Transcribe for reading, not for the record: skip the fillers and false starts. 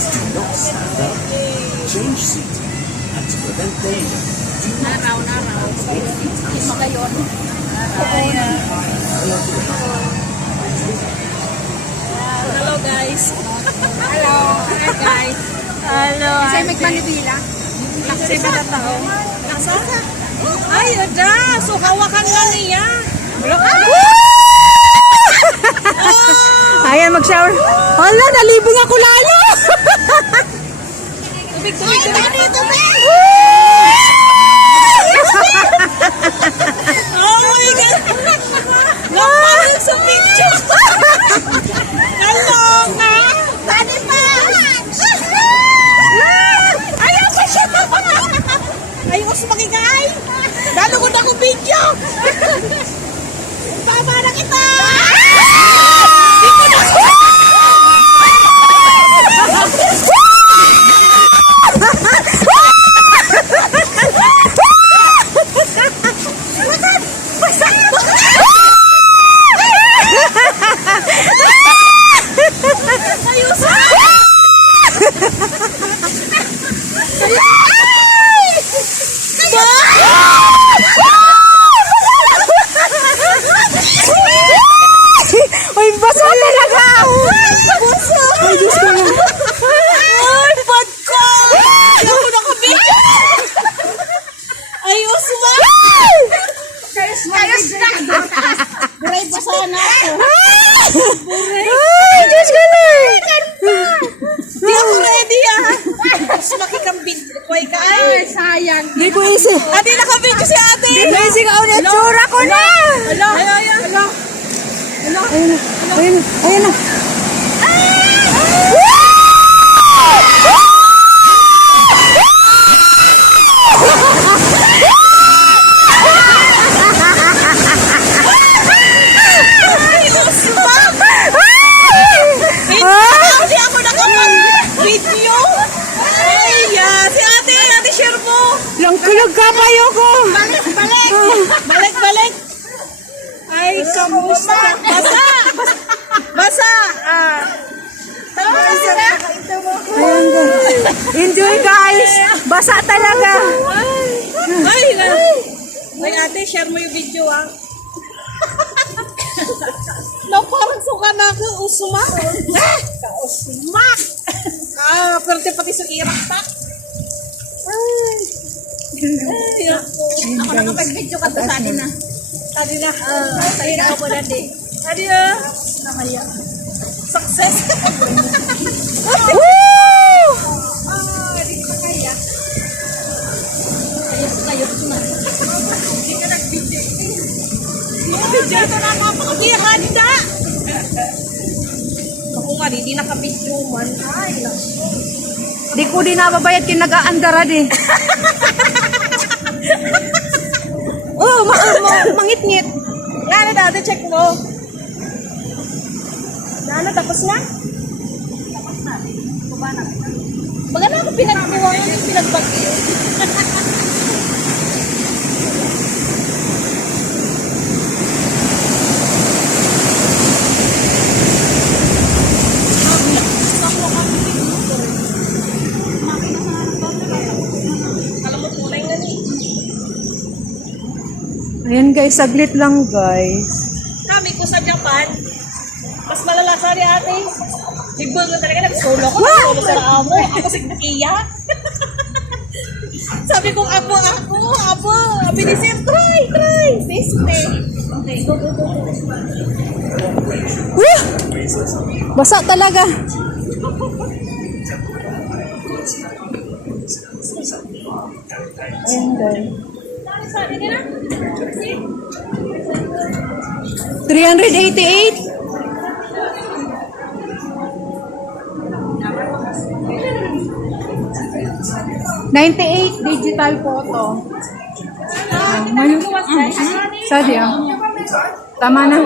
Please do not stand up. Change seat. And to prevent danger, do not Isa ngayon. Hello guys. Hello. Hi guys. Hello. Kasi may Manibila. Kasi ba tao? Ay, ada. So hawakan na niya. Ayan, mag-shower. Hala, nalibing ako lalo. Tubig, tubig, tubig. Oh my God. Napalik sa picture. Hello ka. Tani pa. Ayaw pa siya. Ayaw ko sumagigay. Dalugod ako video. Tama na kita. Uy, basa talaga! Basa! Ay, Diyos ko na. Ay, bad ko! Hindi ako nakabigyan! Ayos mo! Kayos na! Buray pa sana ako. Ay, Diyos ko na! Hindi ako ready Mas makikambing. Kuhay ka ay. Sayang. Hindi ko isi. Ate, nakabidyo si ate. Busy ka ulit. Tsura ko na! Hala. Hala. Ayun na. Ayun na. Hindi ako nakapag-video. Ay, si ate. Ate, share mo. Langkulog ka pa ko. Balik. Ay, kamusta? Basa. Basa. Ayan guys. Enjoy guys. Basa talaga. Ay, ate, share mo yung video parang suka na ako. Usuma. Usuma. Pero pati sa irak pa. Ako nakapag-video ka to sa atin na. Adi na. Sa'yo na ako dati. Adi na. Success. Woo! Hindi ko kaya. Kayo na. Hindi ka nag-video. Video ito na mapakabia ka, Dida. Ako nga, hindi nakabidyo man. Ay, Di ko din nababayad kin nag-aandara di. Oh, mangit-ngit. Lalo dati, check mo. Lalo, tapos na? Tapos na. Baba na. Baga na ako pinagkuha yung pinagbagyo. Ayan guys, saglit lang guys. Kami ko sa Japan, mas malala sa rin ate. Sigbol ko talaga, nag-solo ko. Wow! Nag-solo sa amo. Ako si Iya. Sabi kong abo. Sabi ni Sir, try. Siste. Okay, go. Woo! Basa talaga. Ayan guys. Sabi nila, 388. $98 digital photo. Sabi tama na.